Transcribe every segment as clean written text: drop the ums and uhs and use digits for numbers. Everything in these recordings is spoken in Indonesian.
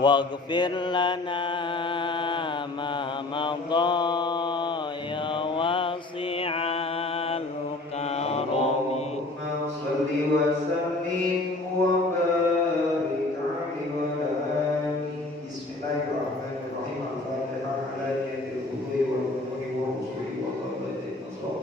واغفر لنا ما مضى يا واسع الكرم صل وسلم وبارك عليه وعلى آله بسم الله الرحمن الرحيم الفاتحة على يد الخطوة والنور والرسول وقبة النصر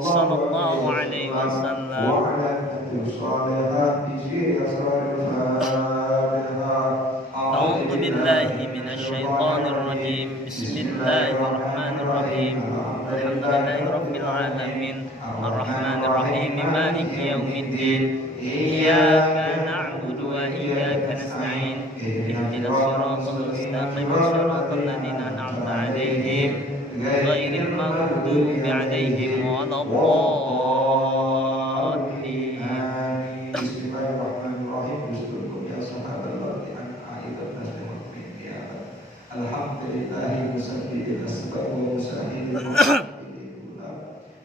صلى الله عليه وسلم أعوذ بالله من الشيطان الرجيم بسم الله الرحمن الرحيم الحمد لله رب العالمين الرحمن الرحيم مالك يوم الدين إياك نعبد وإياك نستعين اهدنا الصراط المستقيم صراط الذين أنعمت عليهم غير المغضوب عليهم ولا الضالين.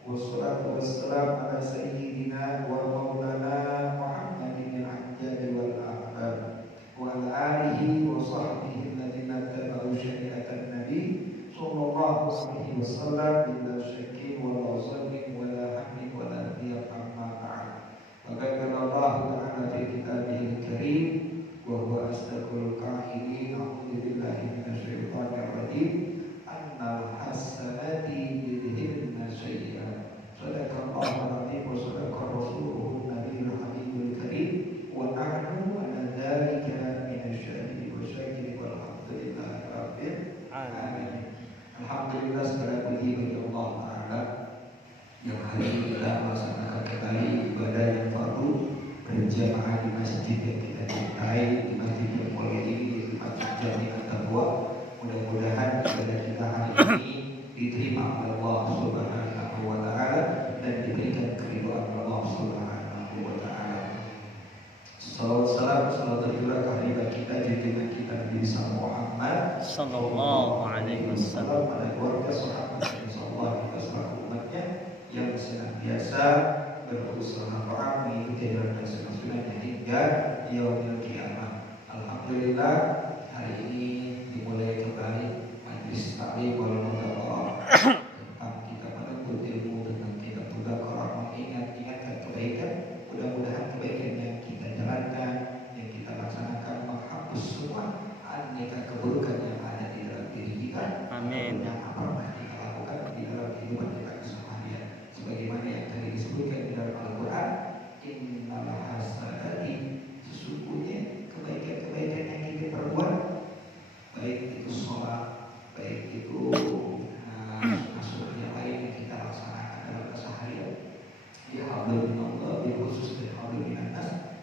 Wassalatu wassalam ala sayyidina wa maulana Muhammadin al-ajjad wal ahbab wa ala alihi wa sahbihi alladhina tabi'u syari'atan nabi sallallahu alaihi wasallam bila syakkin wa la zannin wa la hammin wa la riyab amma ba'd. Maka kata Allah Ta'ala fi kitabihil karim wa huwa asdaqul qa'ilin a'udzu billahi minasyaitonir rajim annal hasanati yudhibna sayyi'at. Sadaqallahul azim wa sadaqa rasuluhun nabiyul habibul karim wa nahnu ala dzalika minasyahidin wa syahidin walhamdulillahi rabbil alamin. Alhamdulillah segala puji bagi Allah Ta'ala yang hari ini telah melaksanakan kembali ibadah yang fardu berjamaah di masjid yang kita cintai, di masjid yang mulia ini, di masjid Jami'at Taqwa. Mudah-mudahan ibadah kita hari ini diterima oleh Allah Subhanahu wa Ta'ala dan diberikan keridhaan Allah Subhanahu wa Ta'ala. Salawat salam tercurah kehadiran kita junjungan kita Nabi Muhammad sallallahu alaihi wasallam pada keluarga sahabat insyaallah kita selaku umatnya yang senantiasa berusaha nafa'ah mengikuti jalan dan sunnah-sunnahnya hingga yaumil qiyamah. Alhamdulillah hari ini dimulai kembali majelis taklim wal mudzakarah tentang kita menuntut ilmu dengan kita mudzakarah mengingat-ingatkan kebaikan. Mudah-mudahan kebaikan yang kita jalankan, yang kita laksanakan menghapus semua aneka keburukan yang ada di dalam diri kita. Amin. Yang apa pernah kita lakukan di dalam kehidupan kita keseharian. Sebagaimana yang tadi disebutkan di dalam Al-Quran, innal hasanati, sesungguhnya kebaikan-kebaikan yang kita perbuat, baik itu sholat, baik itu sunnah yang lain yang kita laksanakan dalam keseharian, di hablum minallah, di khusus di hablum minannas,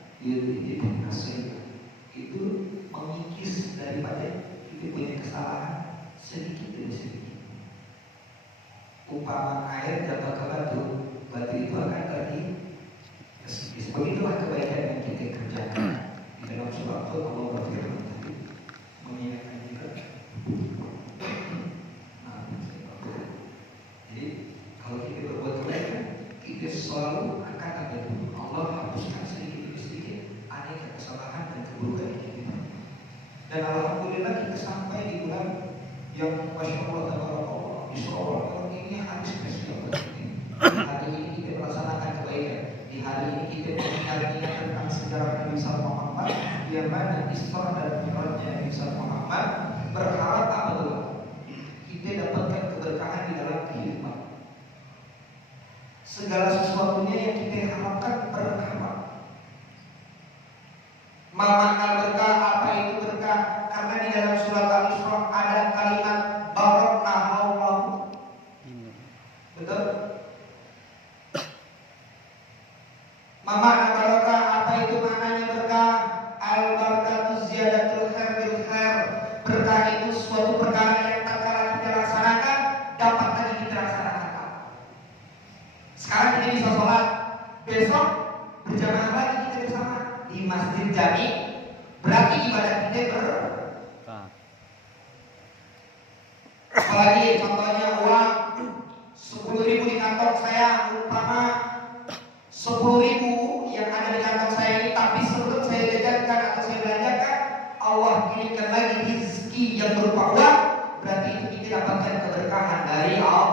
itu mengikis daripada kita punya kesalahan sedikit demi sedikit. Umpama air jatuh ke batu itu akan terkikis. Begitulah kebaikan yang kita kerjakan. Di dalam surah Allah berfirman tadi mengingatkan kita. Jadi kalau kita berbuat kebaikan, kita selalu akan ada Allah hapuskan sedikit demi sedikit Dan alhamdulillah kita sampai di bulan yang Masya Allah tabarakallah. Insya Allah ini hadis spesial begini. Hari ini kita melaksanakan kebaikan. Di hari ini kita mengingat tentang sejarah Nabi sallallahu alaihi wasallam, yang mana Isra dan Mi'rajnya Nabi sallallahu alaihi wasallam. Berharap apa tuh? Kita dapatkan keberkahan di dalam kehidupan. Segala sesuatunya yang kita harapkan berkah. Makna berkah, apa itu berkah? Karena di dalam surat Al-Isra ada kalimat baraknallahu. Betul? Makna berkah, apa itu maknanya berkah? Al-barakatu ziyadatul khair bil khair. Berkah itu suatu perkara yang tak kala kita laksanakan dapat lagi kita laksanakan. Sekarang kita bisa sholat, besok berjamaah lagi kita bersama di masjid jami, berarti ibadah kita berkah. Apalagi contohnya uang 10.000 di kantong saya, umpama 10.000 yang ada di kantong saya ini, tapi sebelum saya jajankan atau saya belanjakan, Allah kirimkan lagi rezeki yang berupa uang, berarti itu kita dapatkan keberkahan dari Allah.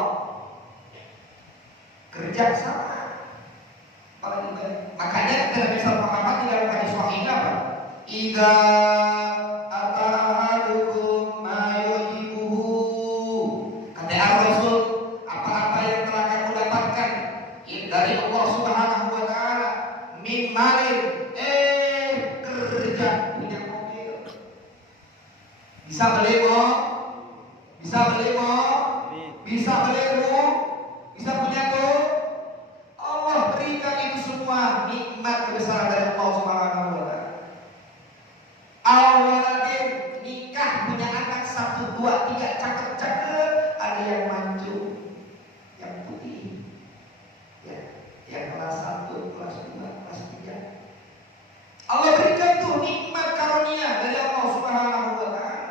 Kerja sama. Makanya Nabi sallallahu alaihi wasallam di dalam hadis sahih apa? Idza atahadukum ma yujibuhu. Kata Rasul, apa-apa yang telah kamu dapatkan dari Allah Subhanahu wa taala min malin, kerja punya mobil. Bisa beli mo? Bisa beli mo? Bisa beli mo? Bisa punya tuh? Allah berikan itu semua nikmat kebesaran dari Allah Subhanahu wa taala. Awaladin, nikah punya anak 1, 2, 3 cakep-cakep, ada yang mancung, yang putih, ya, yang kelas 1, kelas 2, kelas 3. Allah berikan tuh nikmat karunia dari Allah Subhanahu wa taala.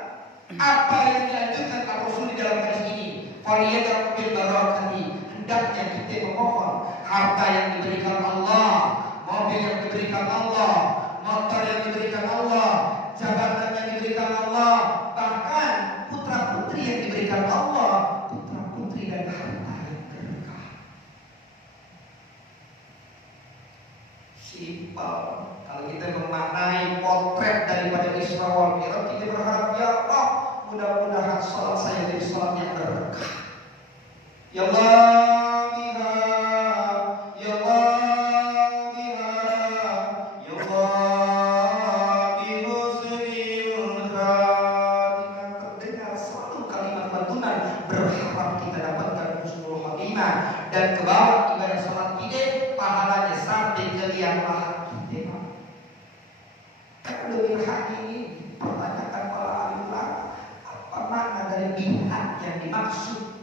Apa yang dilanjutkan Rasul di dalam hadis ini? Faliyadul bil barakati. Hendaknya kita memohon harta yang diberikan Allah, mobil yang diberikan Allah, motor yang diberikan Allah, jabatan yang diberikan Allah, bahkan putra-putri yang diberikan Allah, putra-putri dan harta yang berkah. Simpel. Kalau kita memaknai potret daripada Isra wal Mi'raj, kita berharap ya Allah, mudah-mudahan salat saya jadi salat yang berkah. Ya Allah, biha, ya Allah, biha, ya Allah, bihusnil khatimah. Terdengar selalu kalimat lantunan berharap kita dapatkan husnul khatimah dan ke bawah ibadah salat kita pahalanya sampai ke liang lahat kita. Kalau lebih ini pertanyakan para ulama, apa makna dari biha yang dimaksud?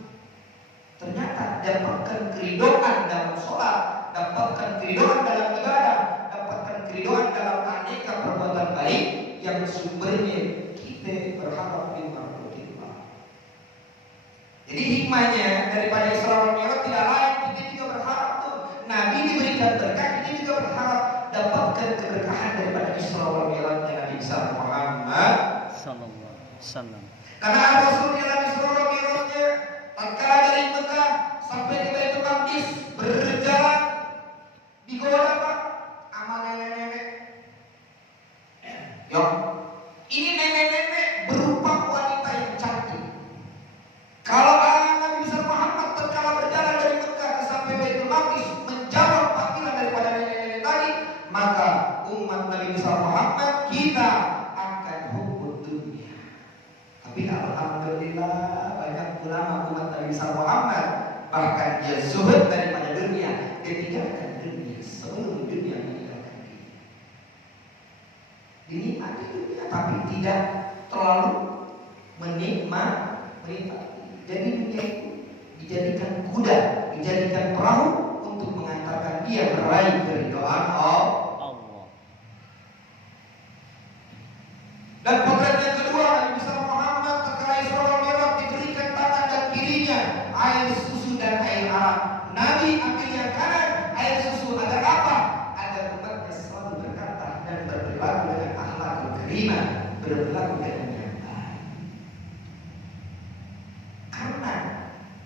Ternyata dapatkan keridhaan dalam sholat, dapatkan keridhaan dalam ibadah, dapatkan keridhaan dalam aneka perbuatan baik yang sumbernya kita berharap di marhatillah. Jadi hikmahnya daripada Isra wal Mi'raj tidak lain, kita juga berharap tuh Nabi diberikan berkah, kita juga berharap dapatkan keberkahan daripada Isra wal Mi'rajnya Nabi Muhammad sallallahu alaihi wasallam. Karena Rasulnya Nabi Isra wal Mi'rajnya tatkala dari Mekah sampai ke Baitul Maqdis berjalan di goa apa? Amal nenek-nenek. Ya, ini nenek-nenek berupa wanita yang cantik. Kalau Nabi Muhammad tatkala berjalan dari Mekah sampai Baitul Maqdis menjawab panggilan daripada nenek-nenek tadi, maka umat Nabi Muhammad kita akan hukum dunia. Tapi alhamdulillah banyak ulama umat Nabi Muhammad bahkan dia zuhud daripada dunia, dia tinggalkan dunia sebelum dunia meninggalkan dia. Dinikmati dunia tapi tidak terlalu menikmati. Jadi dunia itu dijadikan kuda, dijadikan perahu untuk mengantarkan dia meraih keridhaan Allah. Dan potret yang kedua, Nabi Muhammad tatkala Isra wal Mi'raj diberikan tangan dan kirinya air susu dan air arak. Nabi ambil yang kanan air susu agar apa? Agar umatnya selalu berkata dan berperilaku dengan akhlakul karimah, berlaku dengan yang baik. Karena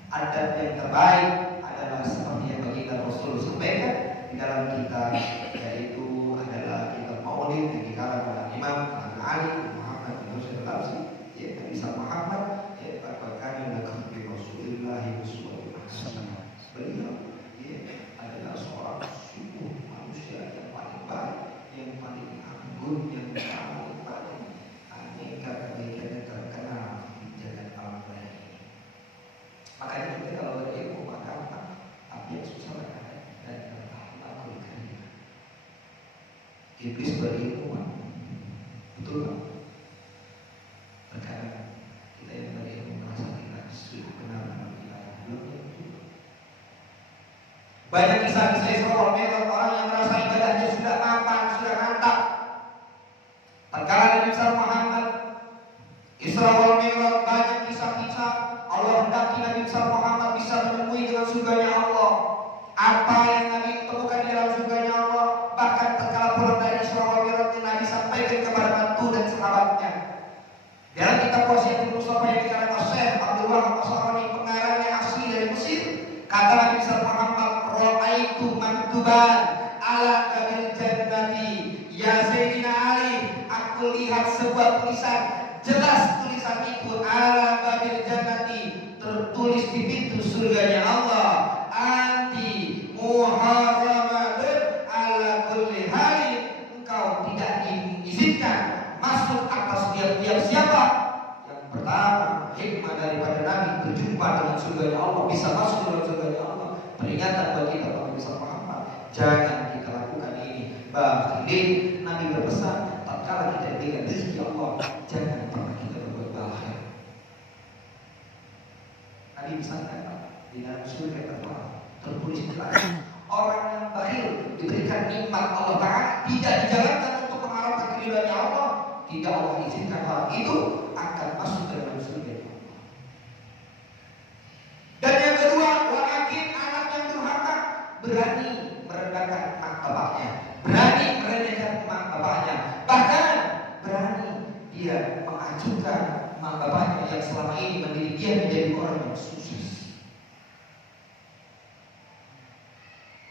adab yang terbaik adalah seperti yang baginda Rasul sampaikan di dalam kitab, yaitu adalah kitab Maulid yang dikarang oleh Imam Ali Muhammad bin Husain al-Absi, ya, Nabi Muhammad, ya, bahkan lakum bi Rasulillah uswatun hasanah. Beliau, ya, adalah seorang sungguh manusia yang paling baik, yang paling anggun, yang paling aneka kebaikannya terkenal di jagat alam raya ini. Makanya kita kalau berilmu maka apa yang susah berkata dan berlaku karimah. Iblis berilmu, betul tak? Terkadang kita yang berilmu merasa kita sudah benar dalam ibadah, belum tentu. Banyak kisah-kisah Isra wal Mi'raj, orang yang merasa ibadahnya sudah mapan, sudah mantap. Tatkala Nabi Muhammad Isra wal Mi'raj, banyak kisah-kisah Allah hendaki Nabi Muhammad bisa menemui dengan surganya Allah. Apa yang Nabi temukan di dalam surganya Allah, bahkan tatkala pulang dari Isra wal Mi'raj, Nabi sampaikan kepada mantu dan sahabatnya. Dalam kitab Wasiatul Mustafa yang dikarang Syekh Abdul Wahab As-Sa'rani, pengarangnya asli dari Mesir, kata Nabi Muhammad, "Ra'aitu maktuban ala babil jannati ya Sayyidina Ali." Aku lihat sebuah tulisan, jelas tulisan itu ala babil jannati, tertulis di pintu surganya Allah, anti muharramatun ala kulli hari, engkau tidak diizinkan masuk atas tiap-tiap siapa. Yang pertama, hikmah daripada Nabi berjumpa dengan surganya Allah, bisa masuk dalam surganya Allah. Peringatan bagi kita Nabi Muhammad, jangan kita lakukan ini. Bahkan Nabi berpesan, tatkala kita diberikan rezeki Allah, jangan pernah kita berbuat bakhil. Nabi misalkan di dalam surga tertulis jelas, orang yang bakhil diberikan nikmat Allah Ta'ala, tidak dijalankan untuk mengharapkan keridhaannya Allah, tidak Allah izinkan hal itu, akan masuk ke dalam surga Allah. Dan yang kedua, walakin anak yang durhaka berani merendahkan mak bapaknya, berani merendahkan mak bapaknya, bahkan berani dia mengajukan mak bapaknya yang selama ini mendidik dia menjadi orang yang sukses.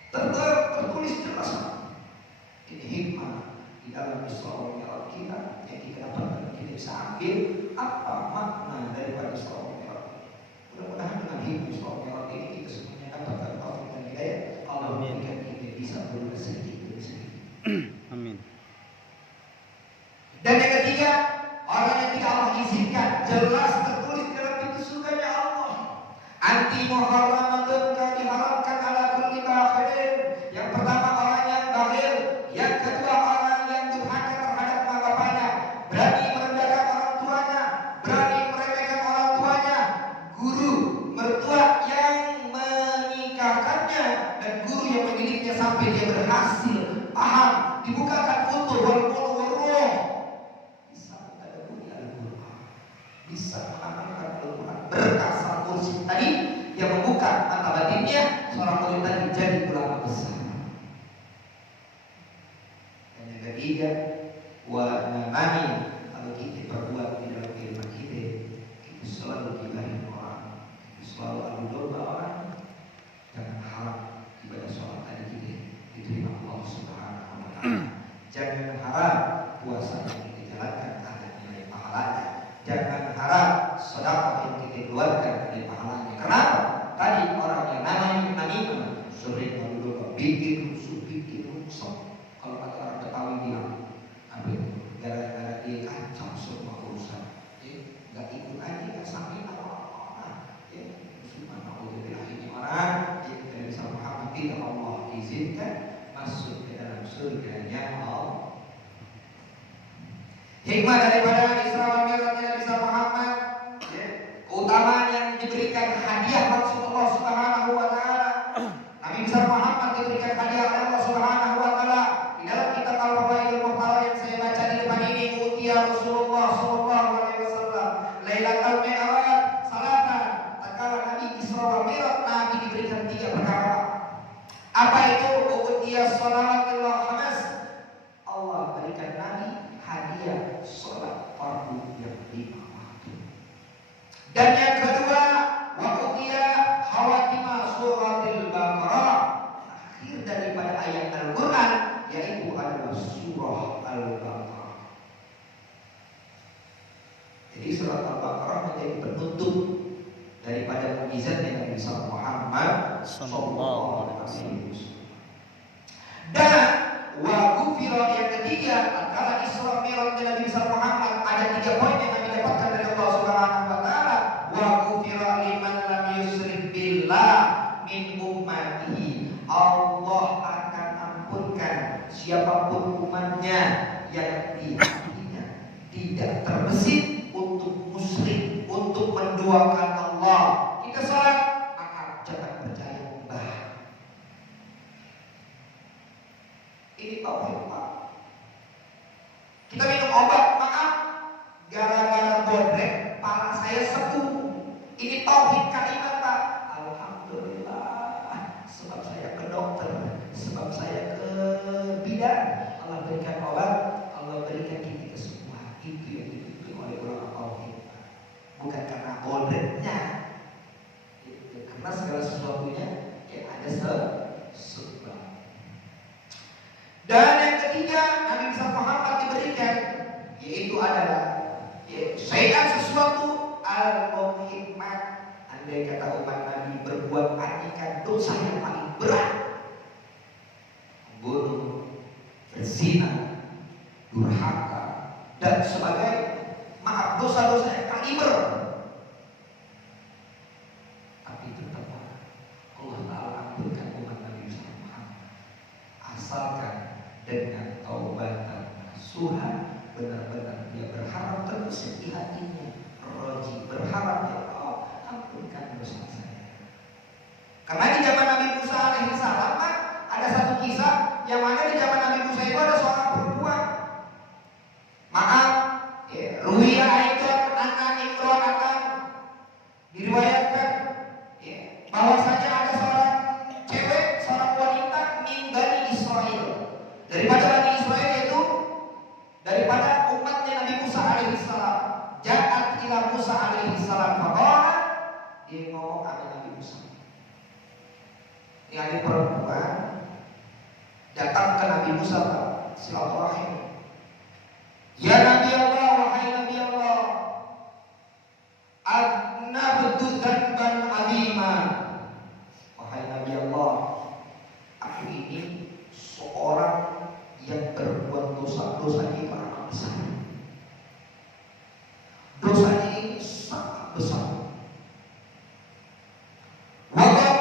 Tertulis jelas ini hikmah di dalam Isra wal Mi'raj kita yang kita dapatkan. Kita bisa ambil apa makna daripada Isra wal Mi'raj. Mudah-mudahan dengan hikmah Isra wal Mi'raj ini kita semuanya dapatkan taufik dan hidayah. Allah memberikan kita bisa berzikir. Amin. Dan yang ketiga, orang yang tidak Allah izinkan, jelas tertulis dalam pintu surganya Allah, anti muharramatun, kau diharamkan ala kulli bakhilin. Yang pertama orang yang bakhil, yang kedua orang yang durhaka terhadap mak bapaknya, berani merendahkan orang tuanya, berani meremehkan orang tuanya, guru mertua yang menikahkannya dan guru yang mendidiknya sampai dia berhasil paham, dibukakan foto wal roh, bisa tadabburi Al-Qur'an, bisa mengamalkan Al-Qur'an, berkah sang kursi tadi yang membuka mata batinnya, seorang murid tadi jadi ulama besar. Dan yang ketiga, wa namani, kalau kita perbuat di dalam kehidupan kita, kita selalu dibahin orang, kita selalu adu domba orang, jangan harap ibadah sholat tadi kita diterima Allah Subhanahu wa Ta'ala. Jangan harap puasa yang kita jalankan ada nilai pahalanya. Jangan harap sedekah yang kita keluarkan ada pahalanya. Kenapa? Tadi orang yang namanya sering lalu bikin rusuh, bikin rusuh. Kalau kata orang Betawi bilang, apa itu? Gara-gara dia kacau semua urusan, nggak ikut aja, nggak sampai apa-apa. Subhanallah, ini orang kita bisa Muhammad tidak Allah izinkan masuk ke dalam surganya Allah. Hikmah daripada Isra wal Mi'raj Nabi Muhammad, keutamaan yang diberikan hadiah Rasulullah Subhanahu wa Ta'ala. Nabi Muhammad diberikan hadiah oleh Allah Subhanahu wa Ta'ala. Di dalam kitab Al-Fawaidul Muhtarar yang saya baca di depan ini, utia Rasulullah sallallahu alaihi wasallam Lailatul Mi'raj salatan. Tatkala Nabi Isra wal Mi'raj, Nabi diberikan 3 perkara. Apa itu? Utia shalawatillah khamas. Allah berikan Nabi hadiah sholat fardu yang 5 waktu. Dan yang kedua, wa utiya hawatima suratil Baqarah, akhir daripada ayat Al-Quran, yaitu adalah surah Al-Baqarah. Jadi surat Al-Baqarah menjadi penutup daripada mukjizat Nabi Muhammad sallallahu alaihi wasallam. Dan wa ghufira yang ketiga, tatkala Isra Mi'raj Nabi Muhammad, ada 3 poin yang kami dapatkan dari Allah Subhanahu wa taala. Wa ghufira liman lam yusrik billah min ummatihi. Allah akan ampunkan siapapun umatnya yang di hatinya tidak terbesit untuk musyrik, untuk menduakan Allah. Kita salat, maka jangan percaya mbah. Ini tauhid, Pak. Kita minum obat, maaf, gara-gara bodrek, pala saya sembuh. Ini tauhid kalimat, Pak. Alhamdulillah, sebab saya ke dokter, sebab saya ke bidan, Allah berikan obat, Allah berikan kita semua. Itu yang dipimpin oleh ulama tauhid, bukan karena bodreknya, karena segala sesuatunya yang ada sebab. Dan yang ketiga, Nabi Muhammad diberikan, yaitu adalah syai'an sesuatu al-muhimmat. Andai kata umat Nabi berbuat anyikan dosa yang paling berat, membunuh, berzina, durhaka, dan sebagainya, maaf, dosa-dosa yang kaliber, tapi tetap Allah Ta'ala ampunkan umat Nabi Muhammad asalkan dengan taubatan nasuha, benar-benar dia berharap terbesit di hatinya, roji, berharap, ya Allah ampunkan dosa saya. Karena di zaman Nabi Musa alaihissalam, ada satu kisah yang mana di zaman Nabi Musa itu ada seorang perempuan, maaf, Ruwiya Aidan anak Imran akan diriwayatkan bahwasanya ada seorang cewek, seorang wanita min Bani Israel, daripada Bani Israel, yaitu daripada umatnya Nabi Musa alaihissalam. Ja'at ila Musa alaihissalam faqala, dia ngomong kepada Nabi Musa. Ini ada perempuan datang ke Nabi Musa silaturahim. Ya Nabi Allah, wahai Nabi Allah, adnabtu dzanban azima. Wahai Nabi Allah, aku ini seorang yang berbuat dosa-dosa ini amat besar. Dosanya ini sangat besar. Waqad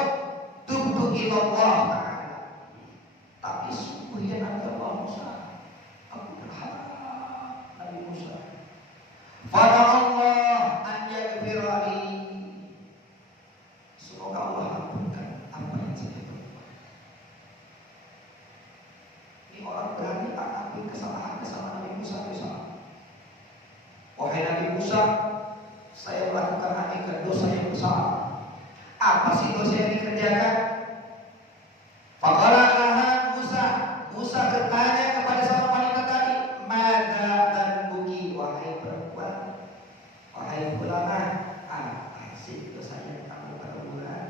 tubtu ila Allah Ta'ala. Tapi sungguh ya Nabi Allah Musa, aku berharap Nabi Musa, pada Allah an yaghfirali, semoga Allah ampunkan apa yang saya perbuat. Ini orang berani tak ambil kesalahan-kesalahan Nabi Musa alaihissalam. Wahai Nabi Musa, saya melakukan aneka dosa yang besar. Apa sih dosa yang dikerjakan? Faqala laha Musa, Musa bertanya kepada seorang wanita tadi, madza dzanbuki, wahai perempuan, wahai fulanah, apa sih dosa yang kamu perbuat?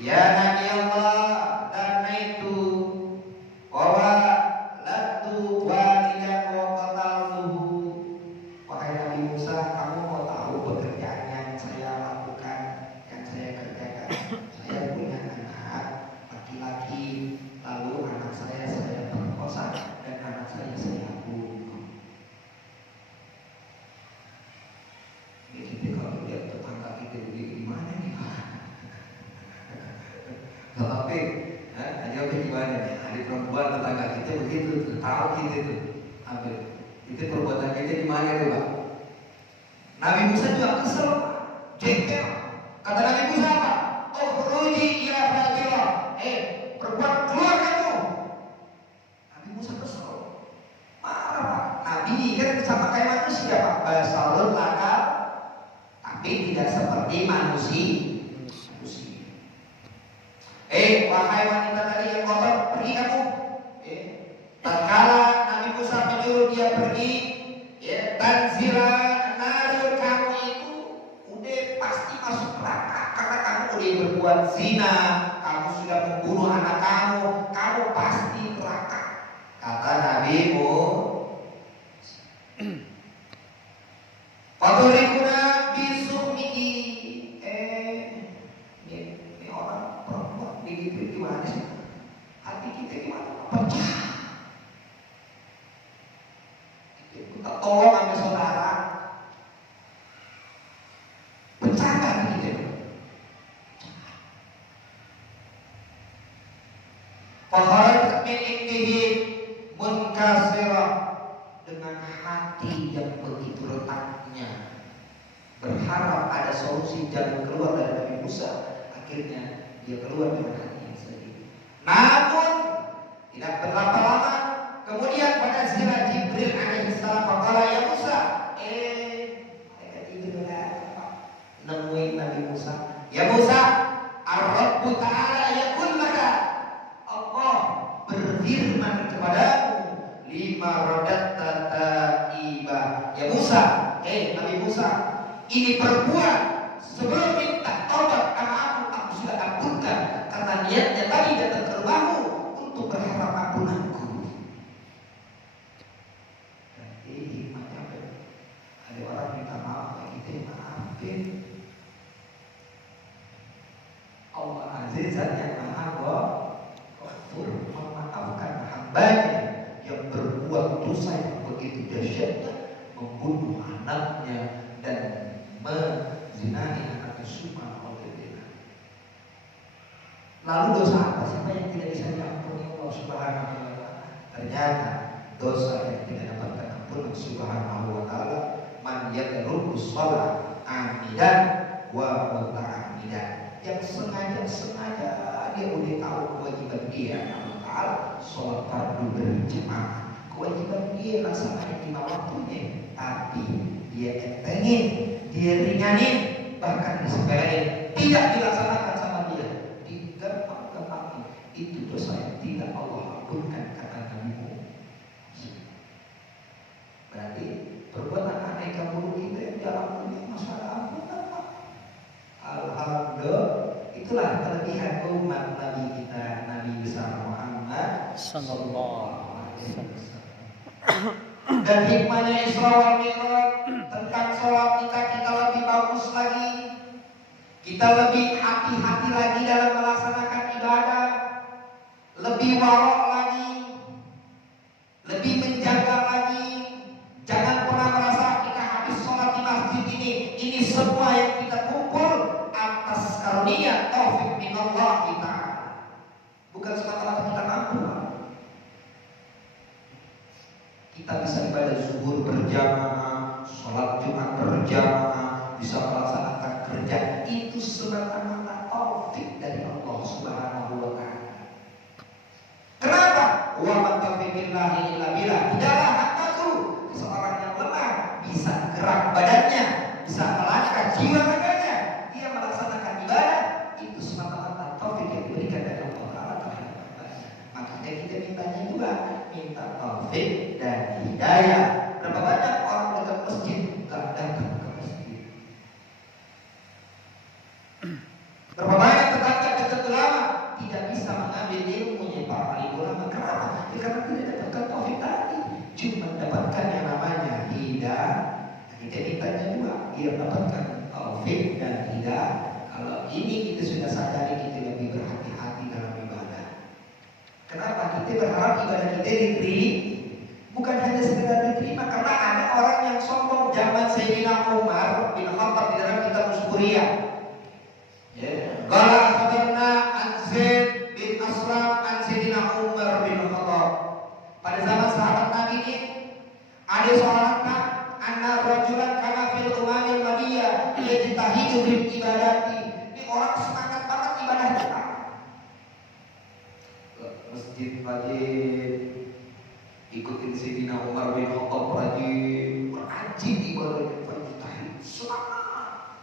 Ya Nabi Allah, karena itu bahwa latu walidan wa qataltuhu. Wahai Nabi Musa, kamu mau tahu pekerjaan yang saya lakukan, yang saya kerjakan? Saya punya anak laki-laki, lalu anak saya perkosa, dan anak saya bunuh. Jadi kalau lihat tetangga kita gimana nih? Tapi aja gimana nih? Ada perempuan tetangga kita begitu, tahu kita tuh, ambil itu perbuatan kita di mana tuh, Pak? Nabi Musa juga kesel, jengkel. Kata Nabi Musa apa? Ukhruji ya fajirah. Perempuan keluar kamu. Nabi Musa kesel, marah, Pak. Nabi kan sama kayak manusia, Pak. Basarul lakal, tapi tidak seperti manusia. Wahai wanita tadi yang kotor, pergi kamu. Tatkala Nabi Musa Nabi Faturikuna bisumiki. Ini orang perempuan digigit gimana sih? Hati kita gimana? Pecah. Kita tolong sama saudara. Pecah hati kita. Faharat min indihi munkasirah, dengan hati yang begitu retaknya, berharap ada solusi jalan keluar dari Nabi Musa. Akhirnya dia keluar dengan hati yang sedih. Namun tidak berapa lama kemudian pada zira Jibril alaihissalam berkata, ya Musa, mereka Jibril nemuin Nabi Musa. Ya Musa, Ar-Rabbu Ta'ala yaqul laka, Allah berfirman kepadamu, lima radatta ta'iba. Ya Musa, Nabi Musa, ini perempuan sebelum minta taubat sama aku sudah ampunkan, karena niatnya tadi datang ke rumahmu untuk berharap ampunanku. Jadi hikmahnya apa? Ada orang minta maaf, kita maafin. Allah Azizan yang Maha Ghafur memaafkan hambanya yang berbuat dosa yang begitu dahsyatnya, membunuh anaknya dan menzinahi anaknya subhanallah. Lalu dosa apa siapa yang tidak bisa diampuni Allah Subhanahu wa taala? Ternyata dosa yang tidak dapatkan ampunan Subhanahu wa taala, man yadruku shalah amidan wa muta'ammidan, yang sengaja dia udah tahu kewajiban dia Allah Ta'ala sholat fardu berjamaah, kewajiban dia laksanakan 5 waktunya, tapi dia entengin, dia ringanin, bahkan disepelein, tidak dilaksanakan sama dia, digampang-gampangin. Itu dosa yang tidak Allah ampunkan, kata Nabi Muhammad. Berarti perbuatan aneh kabur kita yang dalam dunia masalah ampunan. Alhamdulillah, itulah kelebihan umat Nabi kita, Nabi besar Muhammad sallallahu alaihi wasallam. Dan hikmahnya Isra wal Mi'raj tentang sholat kita lebih bagus lagi, kita lebih hati-hati lagi dalam melaksanakan ibadah, lebih warok lagi, lebih menjaga lagi. Jangan pernah merasa kita habis sholat di masjid ini semua yang kita kumpul atas karunia taufik minallah kita, bukan semata-mata kita mampu. Kita bisa ibadah zuhur berjamaah, sholat Jumat berjamaah, bisa melaksanakan kerja, itu semata-mata taufik dari Allah Subhanahu wa taala. Kenapa? Wa man taufiqillahi illa billah. Tidaklah hataku seorang yang lemah bisa gerak badannya, bisa melangkah jiwa raganya, dia melaksanakan ibadah, itu semata-mata taufik yang diberikan dari Allah Ta'ala terhadap hambanya. Makanya kita mintanya juga, minta taufik dan hidayah. Berapa banyak orang dekat masjid gak datang ke masjid? Berapa banyak tetangga dekat ulama tidak bisa mengambil ilmunya para alim ulama? Kenapa? Ya karena tidak dapatkan taufik tadi, cuma dapatkan yang namanya hidayah. Kita mintanya juga biar dapatkan taufik dan hidayah. Kalau ini kita sudah sadari, kita lebih berhati-hati dalam ibadah. Kenapa? Kita berharap ibadah kita diterima, bukan hanya sekedar diterima. Karena ada orang yang sombong zaman Sayyidina Umar bin Khattab di dalam kitab Muskuriyah. Qala akhbarna an Zaid bin Aslam an Sayyidina Umar bin Khattab. Pada zaman sahabat Nabi ini ada seorang anna rajulan kana fil umanil madiyah yajtahidu bil ibadati. Ini orang semangat banget ibadahnya. Masjid rajin, ikutin Sayyidina Umar bin Khattab rajin, berajin ibadahnya, berjihad semangat.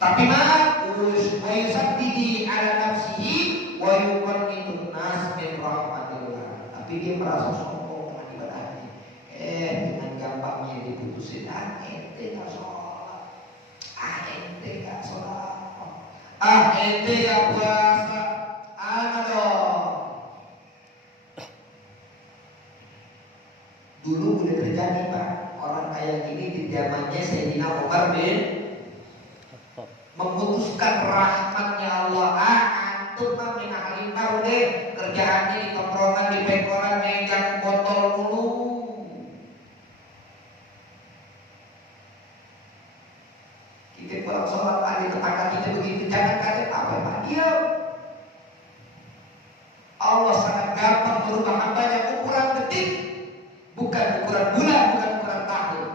Tapi mana Usaddidi ala nafsihi wa yuqannitun nas min rahmatillah. Tapi dia merasa sombong dengan ibadahnya. Dengan gampangnya diputusin, ente gak sholat, ente gak sholat, ente gak puasa, dong. Dulu udah terjadi Pak, orang kayak gini di zamannya Sayyidina Umar bin memutuskan rahmatnya Allah. Antum mah min ahlin nar deh, kerjaannya di tongkrongan, di pengkolan, megang botol mulu. Kita pulang sholat ada tetangga kita begitu, jangan kata apa Pak, diam. Allah sangat gampang merubah hambanya. Ukuran detik, bukan ukuran bulan, bukan ukuran tahun.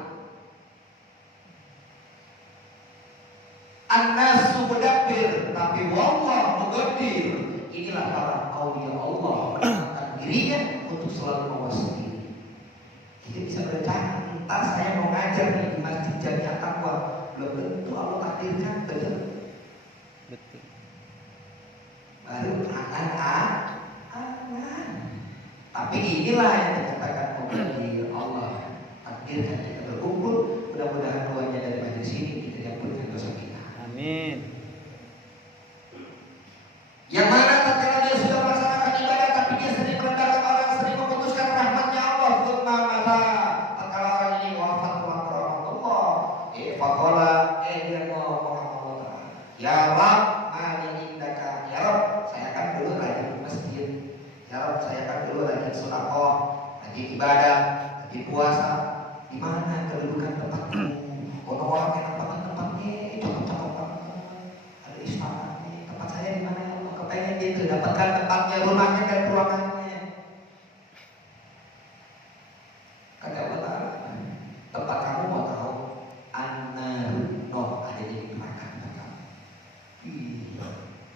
An-nasu mudabbir, tapi wallah muqaddir. Inilah para aulia Allah menenangkan dirinya untuk selalu mawas diri. Kita bisa berencana, entar saya mau ngajar nih di masjid Jamiah Taqwa, belum tentu Allah takdirkan, betul. Baru angan. Tapi inilah yang dikatakan muqaddir. Allah takdirkan kita berkumpul. Mudah-mudahan doanya dari majelis ini kita diampunkan dosa kita. Amin. Yang mana tatkala dia sudah melaksanakan ibadah tapi dia sering merendahkan orang, sering memutuskan rahmatnya Allah, thumma mata. Tatkala orang ini wafat rahmatullah, faqala, dia ngomong Allah, ya Rabb, mali indaka. Ya Rabb, saya kan dulu rajin ke masjid. Ya Rabb, saya kan dulu rajin sedekah, rajin ibadah, rajin puasa. Di mana kedudukan tempatku? Orang-orang yang tempatnya cakep-cakep banget. Ada istananya. Tempat saya di mana? Kepengen gitu, dapatkan tempatnya, rumahnya dan ruangannya. Kata Allah, tempat kamu mau tahu? An-naru, ada di neraka tempat kamu.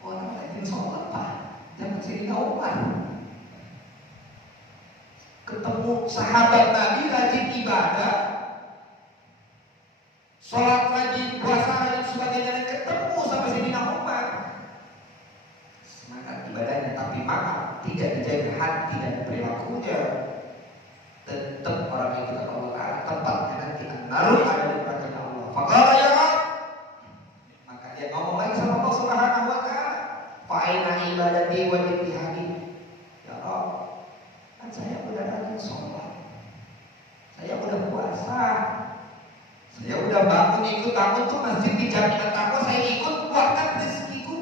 Orang rajin sholat Pak, jangan Sayyidina Umar. Ketemu sahabat Nabi rajin ibadah, sholat rajin, puasa rajin, sebagainya, dan ketemu sama Sayyidina Umar. Semangat ibadahnya, tapi maaf, tidak dijaga hati dan perilakunya. Tetap orang yang kita Allah Ta'ala tempatnya nanti naruh ada di neraka Allah. Faqala ya Rabb, maka dia ngomong lagi sama Allah Subhanahu wa Ta'ala, fa aina ibadati wa ijtihadi. Ya Rabb, kan saya udah rajin sholat, saya udah puasa, saya udah bangun ikut kamu tuh masjid di Jamiah Taqwa, saya ikut, keluarkan rezekiku,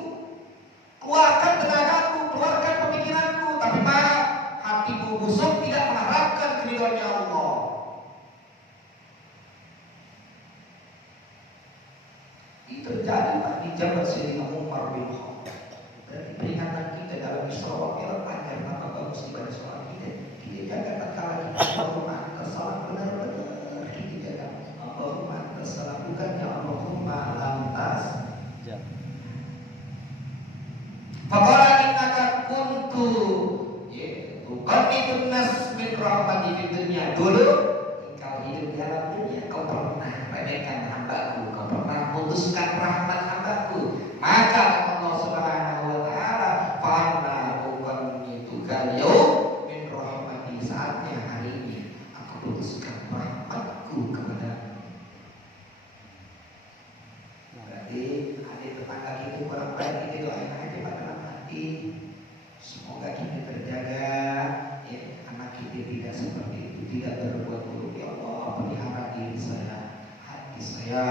keluarkan tenagaku, keluarkan pemikiranku, tapi maaf, hatiku busuk tidak mengharapkan keridhaan Allah. Itu terjadi Pak di zaman Sayyidina Umar bin Khattab. Berarti peringatan kita dalam Isra wal Mi'raj agar apa bagus ibadah sholat kita. Kita jaga tatkala kita Allahumma antas salam, benar-benar kita jaga Allahumma antas salam, bukan ya Allahumma lantas. Faqala innaka kuntu tuqannitun nas min rahmati fid dunya. Dulu engkau hidup di alam dunia, kau pernah remehkan hambaku, kau pernah putuskan rahmat hambaku. Maka Allah Subhanahu wa Ta'ala, fa'anna uqannituka al-yawm min rahmati, saatnya hari ini aku putuskan rahmatku kepadamu. Berarti adik tetangga itu kurang baik, itu doain aja pada hati. Semoga kita terjaga, ya, anak kita tidak seperti itu, tidak berbuat buruk. Ya Allah, pelihara diri saya, hati saya,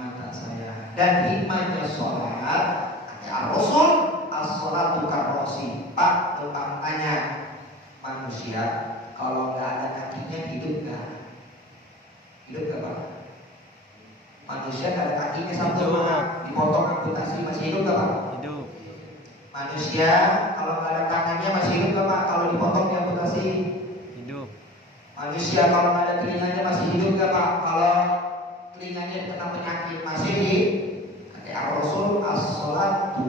mata saya, dan hikmahnya sholat. Kata Rasul, as-sholatu karrosi. Pak, tukang tanya, manusia kalau nggak ada kakinya hidup nggak? Hidup nggak Pak? Manusia nggak ada kakinya satu, dipotong amputasi, masih hidup nggak Pak? Hidup. Manusia kalau nggak ada tangannya masih hidup nggak Pak? Kalau dipotong diamputasi? Hidup. Manusia kalau nggak ada telinganya masih hidup nggak Pak? Kalau telinganya kena penyakit masih hidup? Kata Rasul, as-sholatu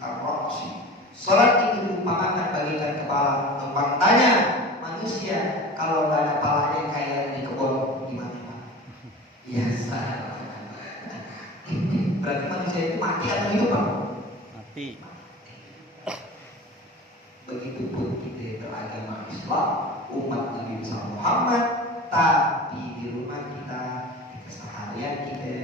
karrosi. Sholat itu diumpamakan bagaikan kepala. Numpang tanya manusia kalau nggak ada kepalanya kayak di kebun gimana Pak? Biasa. Berarti manusia itu mati atau hidup Pak? Mati. Begitupun kita beragama Islam, umat Nabi Muhammad, tapi di rumah kita, di keseharian kita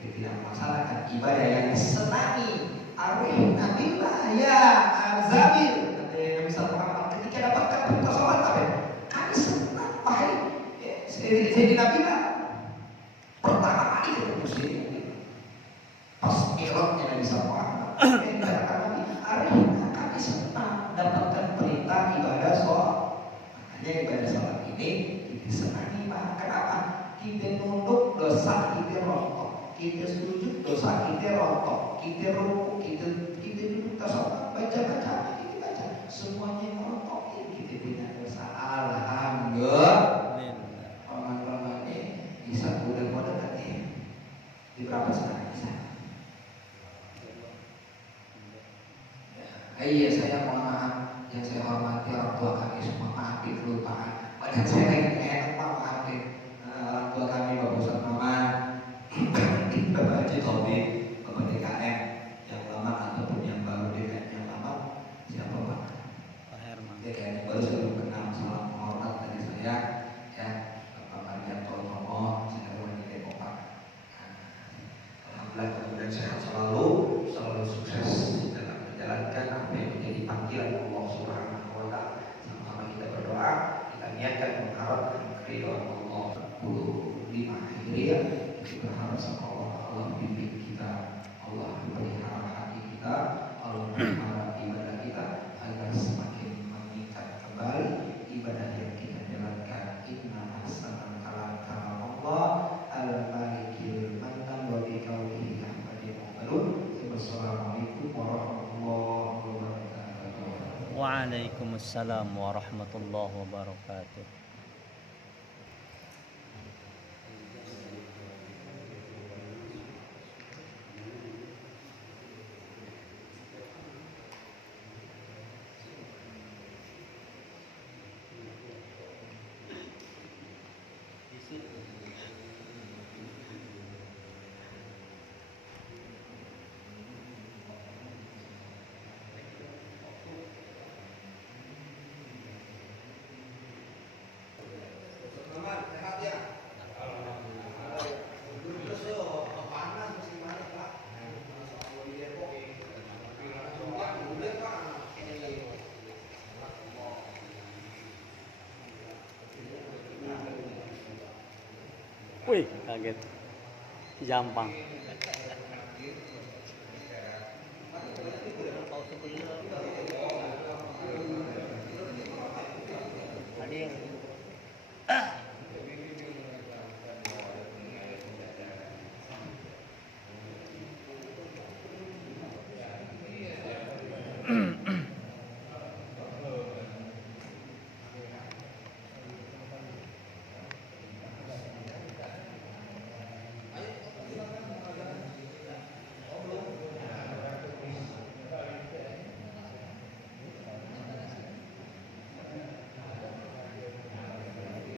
tidak melaksanakan ibadah yang disenangi. Arwah Nabilah ya Zabir, kata Nabi Muhammad ketika dapatkan perintah sholat, kami senang, pahit. Jadi Nabi pertama kali ketemu Sayyidina pas Mi'rajnya Nabi SAW. Katakan Nabi, hari ini kami senang dapatkan perintah ibadah sholat. Makanya ibadah sholat ini kita senangi Pak. Kenapa? Kita nunduk dosa kita rontok, kita sujud dosa kita rontok, kita ruku, kita duduk tasawuf, baca kita baca, semuanya rontok. Kita punya dosa. Alhamdulillah. Paman-pamannya bisa mudah-mudahan katanya di berapa sekarang bisa. Iya, saya mohon maaf yang saya hormati orang tua kami semua, maafin kelupaan. Padahal saya lagi enak Pak, maafin orang tua kami, Bapak Ustaz Maman, Bapak Haji Taufik, Bapak DKM yang lama ataupun yang baru. DKM yang lama siapa Pak? Pak Herman. DKM baru saya belum kenal, salam hormat dari saya ya. Bapak Marianto Tomo, saya Roni Depok Pak. Alhamdulillah kemudian sehat selalu sukses dalam menjalankan apa yang menjadi panggilan Allah Subhanahu wa Ta'ala. Sama-sama kita berdoa, kita niatkan mengharapkan keridhaan Allah. 45 Hijriah, kita berharap sama Allah bimbing kita, Allah pelihara hati kita, Allah pelihara ibadah kita agar semakin meningkat kembali ibadah yang kita jalankan. Inna ahsanal kalam kalam Allah al-malikil mannan wa bi qawlihi ahmadil mu'malun. Wassalamualaikum warahmatullahi wabarakatuh. Waalaikumsalam warahmatullahi wabarakatuh. Wih, kaget. Jampang. Hadir.